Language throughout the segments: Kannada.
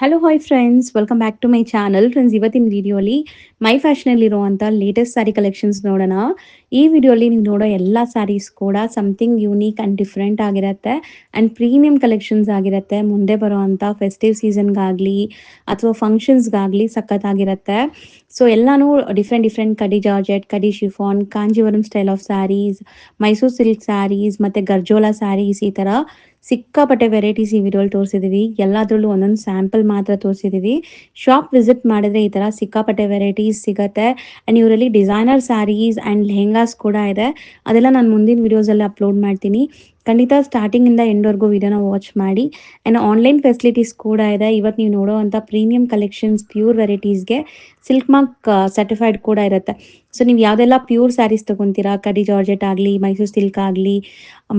Hello hi friends, welcome back to my channel. Friends, ಇವತ್ತಿನ ವಿಡಿಯೋಲಿ ಮೈ ಫ್ಯಾಷನಲ್ಲಿರುವಂಥ ಲೇಟೆಸ್ಟ್ ಸ್ಯಾರಿ ಕಲೆಕ್ಷನ್ಸ್ ನೋಡೋಣ. ಈ ವಿಡಿಯೋಲಿ ನೀವು ನೋಡೋ ಎಲ್ಲ ಸ್ಯಾರೀಸ್ ಕೂಡ ಸಮಥಿಂಗ್ ಯೂನಿಕ್ ಆ್ಯಂಡ್ ಡಿಫ್ರೆಂಟ್ ಆಗಿರುತ್ತೆ ಆ್ಯಂಡ್ ಪ್ರೀಮಿಯಂ ಕಲೆಕ್ಷನ್ಸ್ ಆಗಿರುತ್ತೆ. ಮುಂದೆ ಬರೋವಂಥ ಫೆಸ್ಟಿವ್ ಸೀಸನ್ಗಾಗಲಿ ಅಥವಾ ಫಂಕ್ಷನ್ಸ್ಗಾಗಲಿ ಸಖತ್ತಾಗಿರುತ್ತೆ. ಸೊ ಎಲ್ಲನೂ ಡಿಫ್ರೆಂಟ್ ಡಿಫ್ರೆಂಟ್ ಕಡಿ ಜಾರ್ಜೆಟ್, ಕಡಿ chiffon, Kanjeevaram style of sarees, Mysuru silk sarees ಮತ್ತು ಗರ್ಜೋಲಾ ಸ್ಯಾರೀಸ್, ಈ ಥರ ಸಿಕ್ಕಾಪಟ್ಟೆ ವೆರೈಟೀಸ್ ಈ ವಿಡಿಯೋಲಿ ತೋರಿಸಿದ್ದೀವಿ. ಎಲ್ಲದರಲ್ಲೂ ಒಂದೊಂದು ಸ್ಯಾಂಪಲ್ ಮಾತ್ರ ತೋರಿಸಿದ್ದೀವಿ. ಶಾಪ್ ವಿಸಿಟ್ ಮಾಡಿದ್ರೆ ಈ ಥರ ಸಿಕ್ಕಾಪಟ್ಟೆ ವೆರೈಟೀಸ್ ಸಿಗುತ್ತೆ. ಆ್ಯಂಡ್ ಇವರಲ್ಲಿ ಡಿಸೈನರ್ ಸ್ಯಾರೀಸ್ ಆ್ಯಂಡ್ ಲೆಹೆಂಗಾಸ್ ಕೂಡ ಇದೆ. ಅದೆಲ್ಲ ನಾನು ಮುಂದಿನ ವೀಡಿಯೋಸಲ್ಲಿ ಅಪ್ಲೋಡ್ ಮಾಡ್ತೀನಿ. ಖಂಡಿತ ಸ್ಟಾರ್ಟಿಂಗಿಂದ ಎಂಡ್ವರೆಗೂ ವಿಡಿಯೋನ ವಾಚ್ ಮಾಡಿ. ಆ್ಯಂಡ್ ಆನ್ಲೈನ್ ಫೆಸಿಲಿಟೀಸ್ ಕೂಡ ಇದೆ. ಇವತ್ತು ನೀವು ನೋಡೋವಂಥ ಪ್ರೀಮಿಯಂ ಕಲೆಕ್ಷನ್ಸ್ ಪ್ಯೂರ್ ವೆರೈಟೀಸ್ಗೆ ಸಿಲ್ಕ್ ಮಾರ್ಕ್ ಸರ್ಟಿಫೈಡ್ ಕೂಡ ಇರುತ್ತೆ. ಸೊ ನೀವು ಯಾವುದೆಲ್ಲ ಪ್ಯೂರ್ ಸ್ಯಾರೀಸ್ ತೊಗೊತೀರಾ, ಕಡಿ ಜಾರ್ಜೆಟ್ ಆಗಲಿ, ಮೈಸೂರು ಸಿಲ್ಕ್ ಆಗಲಿ,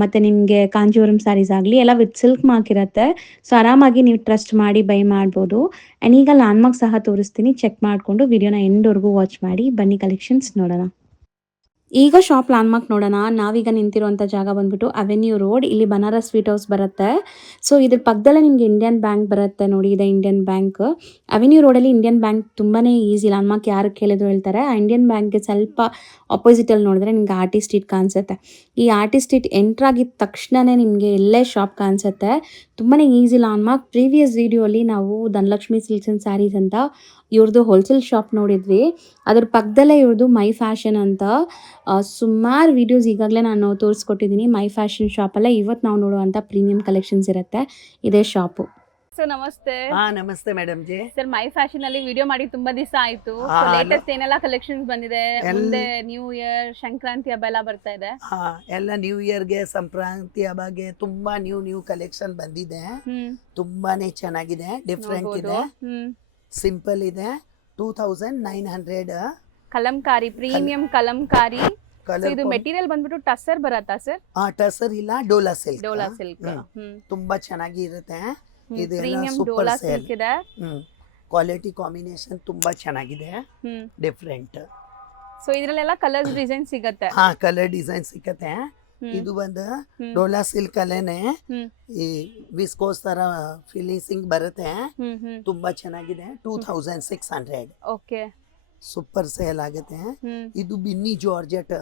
ಮತ್ತು ನಿಮಗೆ ಕಾಂಜೀವರಂ ಸ್ಯಾರೀಸ್ ಆಗಲಿ, ಎಲ್ಲ ವಿತ್ ಸಿಲ್ಕ್ ಮಾರ್ಕ್ ಇರುತ್ತೆ. ಸೊ ಆರಾಮಾಗಿ ನೀವು ಟ್ರಸ್ಟ್ ಮಾಡಿ ಬೈ ಮಾಡ್ಬೋದು. ಆ್ಯಂಡ್ ಈಗ ಲ್ಯಾಂಡ್ಮಾರ್ಕ್ ಸಹ ತೋರಿಸ್ತೀನಿ, ಚೆಕ್ ಮಾಡಿಕೊಂಡು ವಿಡಿಯೋನ ಎಂಡ್ವರೆಗೂ ವಾಚ್ ಮಾಡಿ. ಬನ್ನಿ ಕಲೆಕ್ಷನ್ಸ್ ನೋಡೋಣ. ಈಗ ಶಾಪ್ ಲ್ಯಾಂಡ್ಮಾರ್ಕ್ ನೋಡೋಣ. ನಾವೀಗ ನಿಂತಿರುವಂಥ ಜಾಗ ಬಂದ್ಬಿಟ್ಟು ಅವೆನ್ಯೂ ರೋಡ್. ಇಲ್ಲಿ ಬನಾರಸ್ ಸ್ವೀಟ್ ಹೌಸ್ ಬರುತ್ತೆ. ಸೊ ಇದ್ರ ಪಕ್ಕದಲ್ಲೇ ನಿಮಗೆ ಇಂಡಿಯನ್ ಬ್ಯಾಂಕ್ ಬರುತ್ತೆ ನೋಡಿ, ಇದೆ ಇಂಡಿಯನ್ ಬ್ಯಾಂಕ್. ಅವೆನ್ಯೂ ರೋಡಲ್ಲಿ ಇಂಡಿಯನ್ ಬ್ಯಾಂಕ್ ತುಂಬಾ ಈಸಿ. ಲ್ಯಾಂಡ್ಮಾರ್ಕ್ ಯಾರು ಕೇಳಿದ್ರು ಹೇಳ್ತಾರೆ. ಆ ಇಂಡಿಯನ್ ಬ್ಯಾಂಕ್ಗೆ ಸ್ವಲ್ಪ ಅಪೋಸಿಟಲ್ಲಿ ನೋಡಿದ್ರೆ ನಿಮ್ಗೆ ಆರ್ ಟಿ ಸ್ಟ್ರೀಟ್ ಕಾಣಿಸುತ್ತೆ. ಈ ಆರ್ ಟಿ ಸ್ಟ್ರೀಟ್ ಎಂಟ್ರ್ ಆಗಿದ ತಕ್ಷಣವೇ ನಿಮಗೆ ಎಲ್ಲೇ ಶಾಪ್ ಕಾಣಿಸುತ್ತೆ. ತುಂಬಾ ಈಸಿ ಲ್ಯಾಂಡ್ಮಾರ್ಕ್. ಪ್ರೀವಿಯಸ್ ವೀಡಿಯೋಲಿ ನಾವು ಧನಲಕ್ಷ್ಮಿ ಸಿಲ್ಕ್ಸ್ ಆ್ಯಂಡ್ ಸ್ಯಾರೀಸ್ ಅಂತ ಇವ್ರದ್ದು ಹೋಲ್ಸೇಲ್ ಶಾಪ್ ನೋಡಿದ್ವಿ. ಅದ್ರ ಪಕ್ಕದಲ್ಲೇ ಇವ್ರದ್ದು ಮೈ ಫ್ಯಾಷನ್ ಅಂತ ಸುಮಾರು ವೀಡಿಯೋಸ್ ಈಗಾಗಲೇ ನಾನು ತೋರಿಸ್ಕೊಟ್ಟಿದ್ದೀನಿ. ಮೈ ಫ್ಯಾಷನ್ ಶಾಪಲ್ಲೇ ಇವತ್ತು ನಾವು ನೋಡುವಂಥ ಪ್ರೀಮಿಯಂ ಕಲೆಕ್ಷನ್ಸ್ ಇರುತ್ತೆ. ಇದೇ ಶಾಪು. ಸರ್ ನಮಸ್ತೆ. ನಮಸ್ತೆ ಮೇಡಮ್ ಜಿ. ಸರ್ ಮೈ ಫ್ಯಾಷನ್ ಅಲ್ಲಿ ವಿಡಿಯೋ ಮಾಡಿ ತುಂಬಾ ದಿವಸ ಆಯ್ತು. ಲೇಟೆಸ್ಟ್ ಏನೆಲ್ಲ ಕಲೆಕ್ಷನ್ಸ್ ಬಂದಿದೆ? ಮುಂದೆ ನ್ಯೂ ಇಯರ್, ಸಂಕ್ರಾಂತಿ ಹಬ್ಬ ಎಲ್ಲ ಬರ್ತಾ ಇದೆ. ಎಲ್ಲ ನ್ಯೂ ಇಯರ್ಗೆ, ಸಂಕ್ರಾಂತಿ ಹಬ್ಬಗೆ ತುಂಬಾ ನ್ಯೂ ಕಲೆಕ್ಷನ್ ಬಂದಿದೆ. ತುಂಬಾನೇ ಚೆನ್ನಾಗಿದೆ, ಡಿಫ್ರೆಂಟ್ ಇದೆ, ಸಿಂಪಲ್ ಇದೆ. 2900 ಕಲಂಕಾರಿ, ಪ್ರೀಮಿಯಂ ಕಲಂಕಾರಿ. ಇದು ಮೆಟೀರಿಯಲ್ ಬಂದ್ಬಿಟ್ಟು ಟಸರ್ ಬರತ್ತಾ ಸರ್? ಟಸರ್ ಇಲ್ಲ, ಡೋಲಾ ಸಿಲ್ಕ್. ಡೋಲಾ ಸಿಲ್ಕ್ ತುಂಬಾ ಚೆನ್ನಾಗಿ ಇರುತ್ತೆ. ಪ್ರೀಮಿಯಂ ಡೋಲಾ ಸಿಲ್ಕ್ ಇದೆ. ಕ್ವಾಲಿಟಿ ಕಾಂಬಿನೇಷನ್ ತುಂಬಾ ಚೆನ್ನಾಗಿದೆ, ಡಿಫ್ರೆಂಟ್. ಸೊ ಇದ್ರಲ್ಲೆಲ್ಲ ಕಲರ್ಸ್ ಡಿಸೈನ್ ಸಿಗತ್ತೆ. ಕಲರ್ ಡಿಸೈನ್ ಸಿಗತ್ತೆ. ಇದು ಒಂದು ಡೋಲಾ ಸಿಲ್ಕ್ ಅಲ್ಲೇನೆ ಈ ವಿಸ್ಕೋಸ್ ತರ ಫಿನಿಶಿಂಗ್ ಬರುತ್ತೆ. ತುಂಬಾ ಚೆನ್ನಾಗಿದೆ. 2600. ಓಕೆ, ಸೂಪರ್ ಸೇಲ್ ಆಗುತ್ತೆ. ಇದು ಬಿನ್ನಿ ಜಾರ್ಜೆಟ್.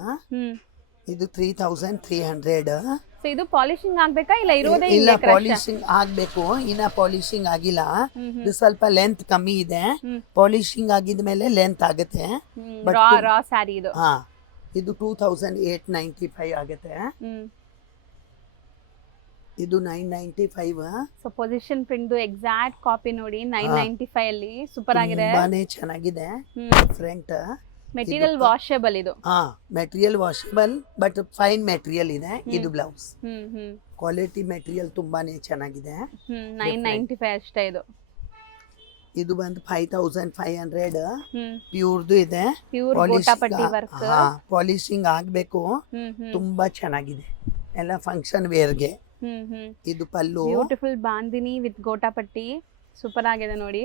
ಇದು 3300. ಸೊ ಇದು ಪಾಲಿಶಿಂಗ್ ಆಗ್ಬೇಕಾ ಇಲ್ಲ ಇರೋದೇ? ಇಲ್ಲ, ಪಾಲಿಶಿಂಗ್ ಆಗ್ಬೇಕು. ಇನ್ನ ಪಾಲಿಶಿಂಗ್ ಆಗಿಲ್ಲ. ಇದು ಸ್ವಲ್ಪ ಲೆಂತ್ ಕಮ್ಮಿ ಇದೆ. ಪಾಲಿಶಿಂಗ್ ಆಗಿದ್ಮೇಲೆ ಲೆಂತ್ ಆಗುತ್ತೆ. ರಾ ಸ್ಯಾರಿ ಇದು. ಇದು 2895 ಆಗುತ್ತೆ. ಇದು 995. So position print exact copy ನೋಡಿ, 995 ಅಲ್ಲಿ ಸೂಪರ್ ಆಗಿದೆ. ತುಂಬಾನೇ ಚೆನ್ನಾಗಿದೆ, ಡಿಫರೆಂಟ್. ಮೆಟೀರಿಯಲ್ ವಾಷಬಲ್ ಇದು. Material washable, but fine material ಇದೆ. ಇದು ಬ್ಲೌಸ್ ಕ್ವಾಲಿಟಿ ಮೆಟೀರಿಯಲ್ ತುಂಬಾನೇ ಚೆನ್ನಾಗಿದೆ. 995 ಅಷ್ಟೇ ಇದು. ಇದು ಬಂದು 5500. ಪ್ಯೂರ್ದು ಇದೆ. Pure gota patti work. ಪಾಲಿಶಿಂಗ್ ಆಗ್ಬೇಕು. ತುಂಬಾ ಚೆನ್ನಾಗಿದೆ, ಎಲ್ಲ ಫಂಕ್ಷನ್ ವೇರ್ಗೆ. ಇದು ಪಲ್ಲು. Beautiful bandhani with gota patti, super ಆಗಿದೆ ನೋಡಿ.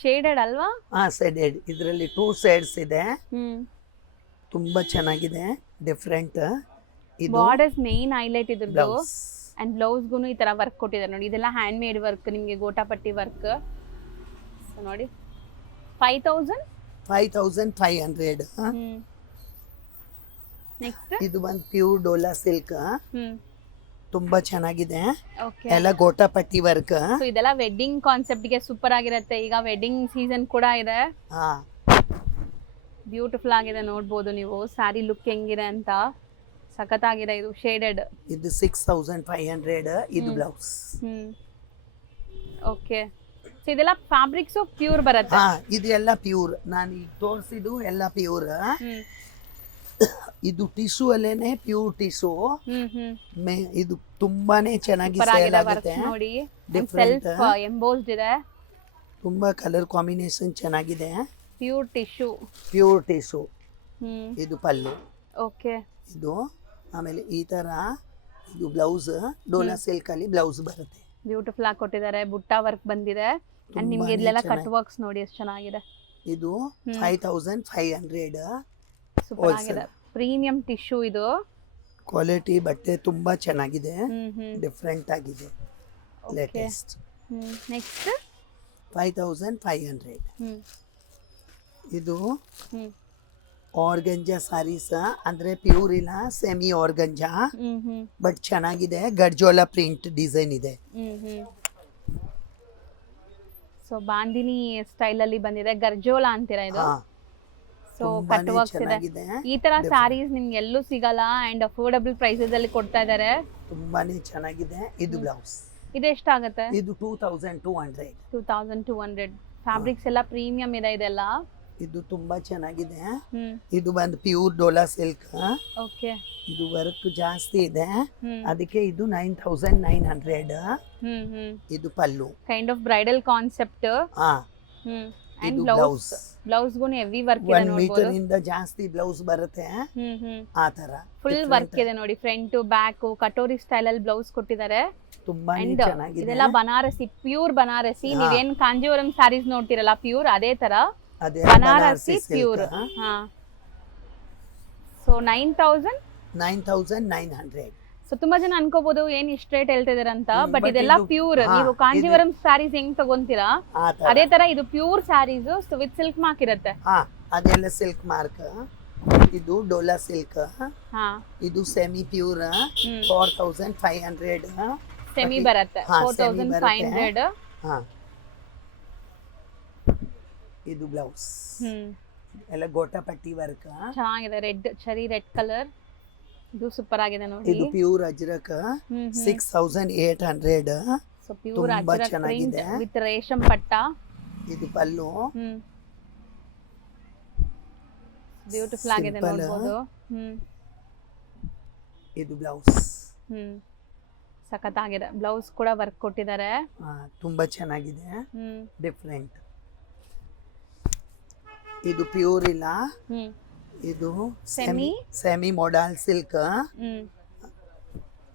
ಶೇಡೆಡ್ ಅಲ್ವಾ? ಶೇಡೆಡ್. ಇದರಲ್ಲಿ 2 ಶೇಡ್ಸ್ ಇದೆ. ತುಂಬಾ ಚೆನ್ನಾಗಿದೆ, ಡಿಫರೆಂಟ್. ಇದು ಬಾರ್ಡರ್ಸ್ ಮೇನ್ ಹೈಲೈಟ್ ಇದ್ರದ್ದು. ಅಂಡ್ ಬ್ಲೌಸ್ ಗೂನು ಈ ತರ ವರ್ಕ್ ಕೊಟ್ಟಿದ್ದಾರೆ ನೋಡಿ. ಇದೆಲ್ಲ ಹ್ಯಾಂಡ್ ಮೇಡ್ ವರ್ಕ್, ನಿಮಗೆ ಗೋಟಾಪಟ್ಟಿ ವರ್ಕ್. ಸೊ ನೋಡಿ, 5500. ನೆಕ್ಸ್ಟ್ ಇದು ಬಂದು ಪ್ಯೂರ್ ಡೋಲಾ ಸಿಲ್ಕ್. ತುಂಬಾ ಚೆನ್ನಾಗಿದೆ, ಓಕೆ. ಎಲ್ಲ ಗೋಟಾಪಟ್ಟಿ ವರ್ಕ್. ಸೊ ಇದೆಲ್ಲ ವೆಡ್ಡಿಂಗ್ ಕಾನ್ಸೆಪ್ಟ್ ಗೆ ಸೂಪರ್ ಆಗಿರುತ್ತೆ. ಈಗ ವೆಡ್ಡಿಂಗ್ ಸೀಸನ್ ಕೂಡ ಇದೆ. ಬ್ಯೂಟಿಫುಲ್ ಆಗಿದೆ, ನೋಡ್ಬೋದು ನೀವು ಸ್ಯಾರಿ ಲುಕ್ ಹೆಂಗಿದೆ ಅಂತ. ಸಖತ್ತಾಗಿದೆ. ಇದು ಶೇಡೆಡ್. ಇದು 6500. ಇದು ಬ್ಲೌಸ್. ಓಕೆ. ಸೊ ಇದೆಲ್ಲ ಫ್ಯಾಬ್ರಿಕ್ಸ್ ಪ್ಯೂರ್ ಬರುತ್ತೆ. ಇದು ಎಲ್ಲ ಪ್ಯೂರ್. ನಾನು ಈಗ ತೋರಿಸಿದ್ದು ಎಲ್ಲ ಪ್ಯೂರ್. ಇದು ಟಿಶ್ಯೂ ಅಲ್ಲೇನೆ, ಪ್ಯೂರ್ ಟಿಶ್ಯೂ. ಇದು ತುಂಬಾನೇ ಚೆನ್ನಾಗಿ ಸೇಲ್ ಆಗುತ್ತೆ ನೋಡಿ. ಡಿಫರೆಂಟ್ ಎಂಬೋಸ್ಡ್ ಇದೆ. ತುಂಬಾ ಕಲರ್ ಕಾಂಬಿನೇಷನ್ ಚೆನ್ನಾಗಿದೆ. Pure tissue. Pure tissue. ಇದು ಪಲ್ಲು. ಓಕೆ. ಇದು ಆಮೇಲೆ ಈ ತರ ಇದು ಬ್ಲೌಸ್. ಡೋಲಾ ಸಿಲ್ಕ್ ಅಲ್ಲಿ ಬ್ಲೌಸ್ ಬರುತ್ತೆ. ಬ್ಯೂಟಿಫುಲ್ ಆಗಿ ಕೊಟ್ಟಿದ್ದಾರೆ. ಬುಟ್ಟ ವರ್ಕ್ ಬಂದಿದೆ. ಅಂಡ್ ನಿಮ್ಗೆ ಇದೆಲ್ಲ ಕಟ್ ವರ್ಕ್ಸ್ ನೋಡಿ ಎಷ್ಟು ಚೆನ್ನಾಗಿದೆ. ಇದು 5500. ಸೂಪರ್ ಆಗಿದೆ. ಪ್ರೀಮಿಯಂ ಟಿಶ್ಯೂ ಇದು. ಕ್ವಾಲಿಟಿ ಬಟ್ಟೆ ತುಂಬಾ ಚೆನ್ನಾಗಿದೆ, ಡಿಫರೆಂಟ್ ಆಗಿದೆ, ಲೇಟೆಸ್ಟ್. ನೆಕ್ಸ್ಟ್ 5500. ಹ್ಮ್ ಇದು ಹ್ಮ್ ಆರ್ಗಂಜಾ ಸಾರೀಸ್ ಅಂದ್ರೆ ಪ್ಯೂರ್ ಇಲ್ಲ, ಸೆಮಿ ಆರ್ಗಂಜಾ, ಹ್ಮ್ ಹ್ಮ್ ಬಟ್ ಚೆನ್ನಾಗಿದೆ. ಗಡ್ಜೋಲ ಪ್ರಿಂಟ್ ಡಿಸೈನ್ ಇದೆ. ಹ್ಮ್ ಹ್ಮ್ ಸೊ ಬಾಂದಿನಿ ಸ್ಟೈಲ್ ಅಲ್ಲಿ ಬಂದಿದೆ, ಗರ್ಜೋಲ ಅಂತೀರಾ ಇದು. ಹಾ, ಸೊ ತುಂಬಾನೇ ಕಟ್ ವರ್ಕ್ಸ್ ಇದೆ. ಚೆನ್ನಾಗಿದೆ. ಈ ತರ ಸ್ಯಾರೀಸ್ ನಿಮ್ಗೆ ಎಲ್ಲೂ ಸಿಗಲ್ಲ ಅಂಡ್ ಅಫೋರ್ಡಬಲ್ ಪ್ರೈಸಸ್ ಅಲ್ಲಿ ಕೊಡ್ತಾ ಇದ್ದಾರೆ. ತುಂಬಾನೇ ಚೆನ್ನಾಗಿದೆ. ಇದು ಬ್ಲೌಸ್, ಇದು ಎಷ್ಟಾಗುತ್ತೆ? ಇದು 2200. 2200. ಫ್ಯಾಬ್ರಿಕ್ಸ್ ಎಲ್ಲ ಪ್ರೀಮಿಯಂ ಇದೆ ಇದೆಲ್ಲ. ಇದು ತುಂಬಾ ಚೆನ್ನಾಗಿದೆ. ಹ್ಮ್ ಇದು ಬಂದು ಪ್ಯೂರ್ ಡೋಲಾ ಸಿಲ್ಕ್. ಓಕೆ. ಇದು ವರ್ಕ್ ಜಾಸ್ತಿ ಇದೆ, ಹ್ಮ್ ಅದಕ್ಕೆ ಇದು 9900. ಹ್ಮ್ ಹ್ಮ್ ಇದು ಪಲ್ಲು. Kind of bridal concept. ಹಾ, ಹ್ಮ್ ಅಂಡ್ ಇದು ಬ್ಲೌಸ್. ಬ್ಲೌಸ್ ಗೂ ಹೆವಿ ವರ್ಕ್ ಇದೆ 1 ನೋಡಬಹುದು. ಮೀಟರ್ ಇಂದ ಜಾಸ್ತಿ ಬ್ಲೌಸ್ ಬರುತ್ತೆ. ಹ್ಮ್ ಹ್ಮ್ ಆ ತರ ಫುಲ್ ವರ್ಕ್ ಇದೆ ನೋಡಿ, ಫ್ರಂಟ್ ಬ್ಯಾಕ್ ಕಟೋರಿ ಸ್ಟೈಲ್ ಅಲ್ಲಿ ಬ್ಲೌಸ್ ಕೊಟ್ಟಿದ್ದಾರೆ. ತುಂಬಾನೇ ಅಂಡ್ ಚೆನ್ನಾಗಿದೆ. ಇದೆಲ್ಲ ಬನಾರಸಿ, ಪ್ಯೂರ್ ಬನಾರಸಿ. ಹಾ. ನೀವೇನ್ ಕಾಂಜೀವರಂ ಸ್ಯಾರೀಸ್ ನೋಡ್ತಿರಲ್ಲ ಪ್ಯೂರ್, ಅದೇ ತರ ಅದೇ ಬನಾರಸಿ silk. ಪ್ಯೂರ್. ಹಾ, ಸೊ 9900. ಸೊ ತುಂಬಾ ಜನ ಅನ್ಕೋಬಹುದು ಏನ್ ಇಷ್ಟ ರೇಟ್ ಹೇಳ್ತಿದಾರೆ ಅಂತ, ಬಟ್ but ಇದೆಲ್ಲ ಇದು- ಪ್ಯೂರ್. ಹಾ, ನೀವು ಕಾಂಜೀವರಂ ಸ್ಯಾರೀಸ್ ಹೆಂಗ್ ತಗೊಂತೀರಾ ಆ ತರ. ಅದೇ ತರ ಇದು pure sarees with silk mark ಇರುತ್ತೆ. ಹಾ, ಅದೆಲ್ಲ ಸಿಲ್ಕ್ ಮಾರ್ಕ್. ಇದು ಡೋಲಾ ಸಿಲ್ಕ್. ಹಾ, ಇದು ಸೆಮಿ ಪ್ಯೂರ್ 4500. ಸೆಮಿ ಬರುತ್ತೆ ಹಾ, semi 4500. ಹಾ, ಇದು ಬ್ಲೌಸ್ ಹ್ಮ್ ಎಲ್ಲ ಗೋಟಪಟ್ಟಿ ವರ್ಕ್. ಚೆನ್ನಾಗಿದೆ, ರೆಡ್ ಚೆರಿ ರೆಡ್ ಕಲರ್. ಇದು ಸೂಪರ್ ಆಗಿದೆ ನೋಡಿ. ಇದು ಪ್ಯೂರ್ ಅಜ್ರಕ್ 6800. ಸೊ ಪ್ಯೂರ್ ತುಂಬಾ ಅಜ್ರಕ್ ಪ್ರಿಂಟ್ ಚೆನ್ನಾಗಿದೆ. ವಿತ್ ರೇಷಂ ಪಟ್ಟ. ಇದು ಪಲ್ಲು. ಹ್ಮ್ ಬ್ಯೂಟಿಫುಲ್ ಆಗಿದೆ Simple. ನೋಡಬಹುದು. ಹ್ಮ್ ಇದು ಬ್ಲೌಸ್. ಹ್ಮ್ ಸಖತ್ತಾಗಿದೆ. ಬ್ಲೌಸ್ ಕೂಡ ವರ್ಕ್ ಕೊಟ್ಟಿದ್ದಾರೆ. ತುಂಬಾ ಚೆನ್ನಾಗಿದೆ, ಹ್ಮ್ ಡಿಫ್ರೆಂಟ್. ಇದು ಪ್ಯೂರ್ ಇಲ್ಲ, ಹ್ಮ್ ಇದು Semi? ಸೆಮಿ ಮೊಡಲ್ ಸಿಲ್ಕ್ ಹ್ಮ್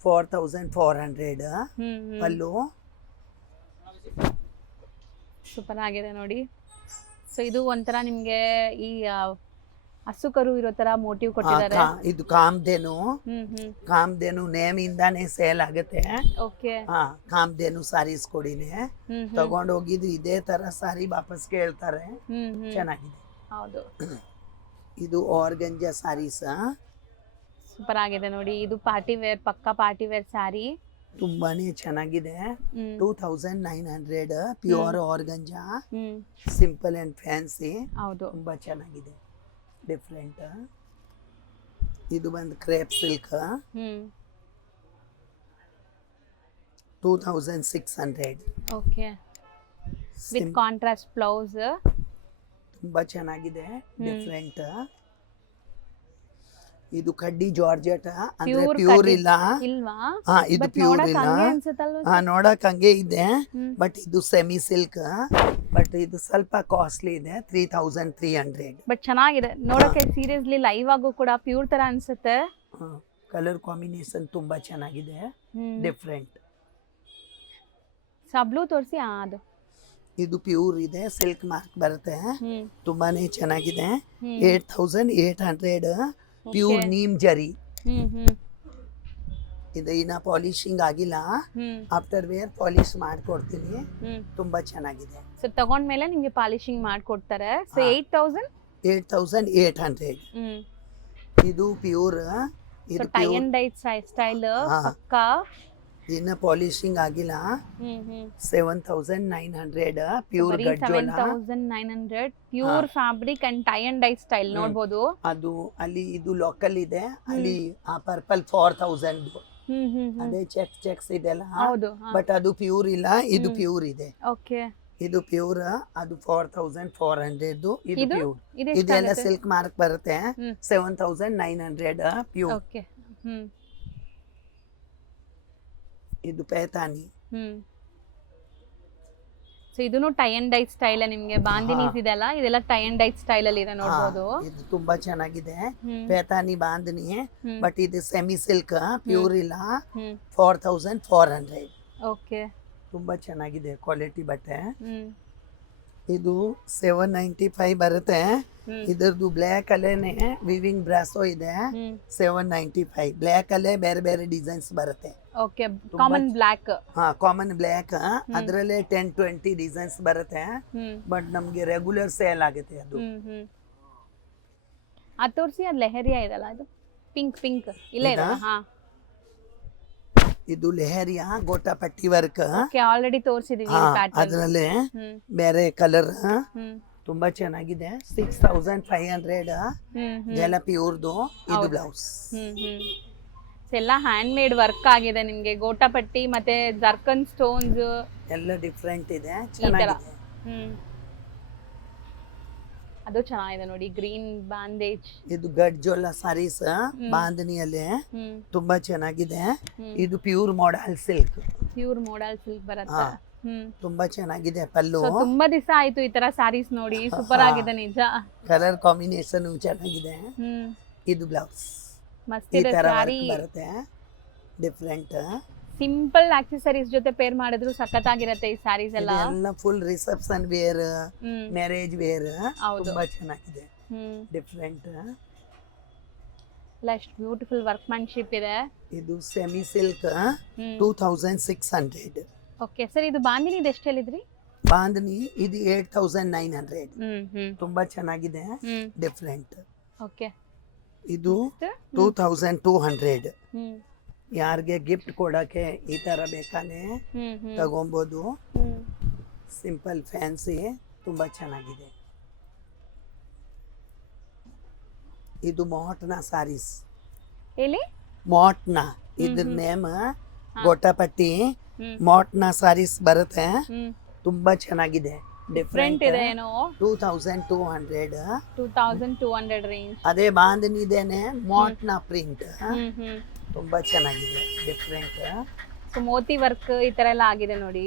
4400. ಹ್ಮ್ ಪಲ್ಲು. ಸೂಪರ್ ಆಗಿದೆ ನೋಡಿ. ಸೊ ಇದು ಒಂಥರ ನಿಮ್ಗೆ ಈ ಹಸು ಕರು ಇರೋ ತರ ಮೋಟಿವ್ ಕೊಟ್ಟಿದ್ದಾರೆ. ಇದು ಕಾಮ್ಧೇನು. ಹ್ಮ್ ಹ್ಮ್ ಕಾಮ್ಧೇನು ನೇಮ್ ಇಂದಾನೆ ಸೇಲ್ ಆಗುತ್ತೆ. ಓಕೆ. ಹಾ, ಕಾಮ್ಧೇನು ಸಾರೀಸ್ ಕೊಡಿನೇ ಹ್ಮ್ ತಗೊಂಡು ಹೋಗಿದ್ದು ಇದೇ ತರ ಸಾರಿ ವಾಪಸ್ ಕೇಳ್ತಾರೆ. ಹ್ಮ್ ಹ್ಮ್ ಚೆನ್ನಾಗಿದೆ. ಹೌದು, ಇದು ಆರ್ಗಂಜಾ ಸಾರೀಸ್. ಸೂಪರ್ ಆಗಿದೆ ನೋಡಿ. ಇದು ಪಾರ್ಟಿ ವೇರ್, ಪಕ್ಕಾ ಪಾರ್ಟಿ ವೇರ್ ಸ್ಯಾರಿ. ತುಂಬಾನೇ ಚೆನ್ನಾಗಿದೆ. ಹ್ಮ್ 2900. Pure ಆರ್ಗಂಜಾ, hmm simple and fancy. ಹೌದು. ತುಂಬಾ ಚೆನ್ನಾಗಿದೆ, ಡಿಫ್ರೆಂಟ್. ಇದು ಬಂದು crepe silk hmm 2600. Okay. With contrast blouse. ತುಂಬಾ ಚೆನ್ನಾಗಿದೆ, ಡಿಫ್ರೆಂಟ್. ಇದು ಕಡ್ಡಿ ಜಾರ್ಜೆಟ್ ಅಂದ್ರೆ Pure ಪ್ಯೂರ್ ಕಡ್ಡಿ. ಇಲ್ಲ. ಇಲ್ವಾ? ಹಾ, ಇದು ಬಟ್ ಪ್ಯೂರ್ ನೋಡಕ್ ಇಲ್ಲ. ಹಂಗೆ ಅನ್ಸುತ್ತಲ್ವಾ? ಹಾ, ನೋಡಕ್ ಹಂಗೆ ಇದೆ, ಹ್ಮ್. ಬಟ್ ಇದು ಸೆಮಿ ಸಿಲ್ಕ್. ಬಟ್ ಇದು ಸ್ವಲ್ಪ ಕಾಸ್ಟ್ಲಿ ಇದೆ, 3300. ಬಟ್ ಚೆನ್ನಾಗಿದೆ ನೋಡಕ್ಕೆ. ಸೀರಿಯಸ್ಲಿ ಲೈವ್ ಆಗು ಕೂಡ ಪ್ಯೂರ್ ತರ ಅನ್ಸುತ್ತೆ. ಕಲರ್ ಕಾಂಬಿನೇಷನ್ ತುಂಬಾ ಚೆನ್ನಾಗಿದೆ, ಡಿಫ್ರೆಂಟ್. ಬ್ಲೂ ತೋರಿಸಿ. ಅದು ಇದು ಪ್ಯೂರ್ ಇದೆ, ಸಿಲ್ಕ್ ಮಾರ್ಕ್ ಬರುತ್ತೆ. ಹ್ಮ್ ತುಂಬಾನೇ ಚೆನ್ನಾಗಿದೆ. ಹ್ಮ್ 8800. ಪ್ಯೂರ್ ನೀಮ್ ಜರಿ. ಹ್ಮ್ ಹ್ಮ್ ಇದು ಇನ್ನ ಪಾಲಿಶಿಂಗ್ ಆಗಿಲ್ಲ, ಹ್ಮ್ ಆಫ್ಟರ್ ವೇರ್ ಪಾಲಿಶ್ ಮಾಡ್ಕೊಡ್ತೀನಿ. ಹ್ಮ್ ತುಂಬಾ ಚೆನ್ನಾಗಿದೆ. ಸೊ ತಗೊಂಡ್ಮೇಲೆ ನಿಮ್ಗೆ ಪಾಲಿಶಿಂಗ್ ಮಾಡ್ಕೊಡ್ತಾರೆ. ಸೊ ಹಾ. 8000. 8800. ಹ್ಮ್ ಇದು ಪ್ಯೂರ್. ಸೊ ಇದು tie pure and dye style ಹಾ. ಪಕ್ಕಾ. ಇನ್ನ ಪಾಲಿಶಿಂಗ್ ಆಗಿಲ್ಲ. ಹ್ಮ್ ಹ್ಮ್ 7900. ಪ್ಯೂರ್ ಬರೀ gharchola. 7900 pure fabric and tie and dye style ನೋಡಬಹುದು. ಅದು ಅಲ್ಲಿ ಇದು ಲೋಕಲ್ ಇದೆ, ಅಲ್ಲಿ ಆ ಪರ್ಪಲ್ 4000. ಹ್ಮ್ ಹ್ಮ್ ಹ್ಮ್ ಅದೇ ಚೆಕ್ಸ್ ಇದೆಲ್ಲ, ಹೌದು. ಬಟ್ ಅದು ಪ್ಯೂರ್ ಇಲ್ಲ, ಇದು ಪ್ಯೂರ್ ಇದೆ. ಓಕೆ. ಇದು ಪ್ಯೂರ್, ಅದು 4400. ಇದು ಇದು ಪ್ಯೂರ್. ಇದು ಇದೆಲ್ಲ ಎಷ್ಟಾಗುತ್ತೆ? ಸಿಲ್ಕ್ ಮಾರ್ಕ್ ಬರುತ್ತೆ. ಹ್ಮ್. 7900 ಪ್ಯೂರ್. ಓಕೆ. ಹ್ಮ್ ಇದು ಪೈತಾನಿ. ಹ್ಮ್ ಸೊ ಇದನ್ನು ಟೈ ಅಂಡ್ ಡೈ ಸ್ಟೈಲ್. ನಿಮ್ಗೆ ಬಾಂದಿನೀಸ್ ಇದೆಲ್ಲ, ಇದೆಲ್ಲ ಟೈ ಅಂಡ್ ಡೈ ಸ್ಟೈಲ್ ಅಲ್ಲಿ ಇದೆ ನೋಡಬಹುದು. ಇದು ತುಂಬಾ ಚೆನ್ನಾಗಿದೆ, ಹ್ಮ್ ಪೈತಾನಿ ಬಾಂಧನಿ. ಹ್ಮ್. ಬಟ್ ಇದು ಸೆಮಿ ಸಿಲ್ಕ್, ಪ್ಯೂರ್ ಇಲ್ಲ. ಹ್ಮ್ 4400. ಓಕೆ. ತುಂಬಾ ಚೆನ್ನಾಗಿದೆ ಕ್ವಾಲಿಟಿ ಬಟ್ಟೆ. ಹ್ಮ್ ಇದು 795 ಬರುತ್ತೆ. ಇದರದ್ದು ಬ್ಲ್ಯಾಕ್ ಅಲ್ಲೇನೆ ವಿವಿಂಗ್ ಬ್ರಾಸೋ ಇದೆ. 795 ಬ್ಲ್ಯಾಕ್ ಅಲ್ಲೇ ಬೇರೆ ಬೇರೆ ಡಿಸೈನ್ಸ್ ಬರುತ್ತೆ. Okay, common black. ಹಾ, ಕಾಮನ್ ಬ್ಲ್ಯಾಕ್. ಅದರಲ್ಲೇ 10-20 ಡಿಸೈನ್ಸ್ ಬರುತ್ತೆ. ಬಟ್ ನಮ್ಗೆ ರೆಗ್ಯುಲರ್ ಸೇಲ್ ಆಗುತ್ತೆ ಅದು. ಅದು ತೋರಿಸಿ, ಅದು ಲೆಹರಿಯಾ ಇದಲ್ಲ, ಅದು ಪಿಂಕ್ ಇಲ್ಲೇ ಇದೆ. ಹಾ, ಇದು lehariya gota patti work. Okay, already ತೋರಿಸಿದೀವಿ ಪ್ಯಾಟರ್ನ್. ಅದರಲ್ಲಿ ಬೇರೆ ಕಲರ್ ತುಂಬಾ ಚೆನ್ನಾಗಿದೆ. 6500 ಎಲ್ಲ ಪ್ಯೂರ್ದು. ಇದು ಬ್ಲೌಸ್. ಎಲ್ಲ ಹ್ಯಾಂಡ್ ಮೇಡ್ ವರ್ಕ್ ಆಗಿದೆ ನಿಮ್ಗೆ. ಗೋಟಾಪಟ್ಟಿ ಮತ್ತೆ ಜರ್ಕನ್ ಸ್ಟೋನ್ಸ್ ಎಲ್ಲ ಡಿಫ್ರೆಂಟ್ ಇದೆ, ಚೆನ್ನಾಗಿದೆ. ಅದು ಚೆನ್ನಾಗಿದೆ ನೋಡಿ, ಗ್ರೀನ್ ಬಾಂದೇಜ್. ಇದು ಗಡ್ಜೋಲ ಸಾರೀಸ್ ಬಾಂಧನಿಯಲ್ಲಿ ತುಂಬಾ ಚೆನ್ನಾಗಿದೆ. ಇದು ಪ್ಯೂರ್ ಮಾಡೆಲ್ ಸಿಲ್ಕ್. ಬರುತ್ತೆ. ತುಂಬಾ ಚೆನ್ನಾಗಿದೆ ಪಲ್ಲು. ತುಂಬಾ ದಿವಸ ಆಯ್ತು ಈ ತರ ಸಾರೀಸ್ ನೋಡಿ, ಸೂಪರ್ ಆಗಿದೆ ನಿಜ. ಕಲರ್ ಕಾಂಬಿನೇಷನ್ ಚೆನ್ನಾಗಿದೆ. ಇದು ಬ್ಲೌಸ್ ಮಸ್ತ್ ಈ ಇದೆ ತರ ಸಾರಿ. ಬರುತ್ತೆ, ಡಿಫ್ರೆಂಟ್. ಸಿಂಪಲ್ ಆಕ್ಸೆಸರೀಸ್ ಜೊತೆ ಪೇರ್ ಮಾಡಿದ್ರು ಸಖತ್ತಾಗಿರತ್ತೆ ಈ ಸಾರೀಸ್ ಎಲ್ಲ. ಎಲ್ಲ full reception wear, marriage wear. ಹೌದು. ತುಂಬಾ ಚೆನ್ನಾಗಿದೆ, ಡಿಫ್ರೆಂಟ್. ಎಷ್ಟು ಬ್ಯೂಟಿಫುಲ್ ವರ್ಕ್ಮ್ಯಾನ್ಶಿಪ್ ಇದೆ. ಇದು ಸೆಮಿ ಸಿಲ್ಕ್ 2600. ಓಕೆ ಸರ್, ಇದು ಬಾಂದಿನಿ ಎಷ್ಟು ಹೇಳಿದ್ರಿ? ಬಾಂಧನಿ ಇದು 8900. ತುಂಬಾ ಚೆನ್ನಾಗಿದೆ, ಡಿಫ್ರೆಂಟ್. ಓಕೆ, ಇದು 2200. ಯಾರಿಗೆ ಗಿಫ್ಟ್ ಕೊಡಕ್ಕೆ ಈ ತರ ಬೇಕಾನೆ ತಗೊಂಬೋದು. ಸಿಂಪಲ್ ಫ್ಯಾನ್ಸಿ, ತುಂಬಾ ಚೆನ್ನಾಗಿದೆ. ಇದು ಮಾಟ್ನಾ ಸಾರೀಸ್. ಹೇಳಿ, ಮಾಟ್ನಾ ಇದ್ರ ನೇಮ್. ಗೋಟಾಪಟ್ಟಿ ಮಾಟ್ನಾ ಸಾರೀಸ್ ಬರುತ್ತೆ. ತುಂಬಾ ಚೆನ್ನಾಗಿದೆ, ಡಿಫ್ರೆಂಟ್ ಇದೆ ಏನೋ. 2200 ರೇಂಜ್. ಅದೇ ಬಾಂಧನಿದೇನೆ ಮಾಟ್ನಾ ಪ್ರಿಂಟ್. ತುಂಬಾ ಚೆನ್ನಾಗಿದೆ, ಡಿಫ್ರೆಂಟ್. ಸೊ ಮೋತಿ ವರ್ಕ್ ಈ ತರ ಎಲ್ಲ ಆಗಿದೆ ನೋಡಿ.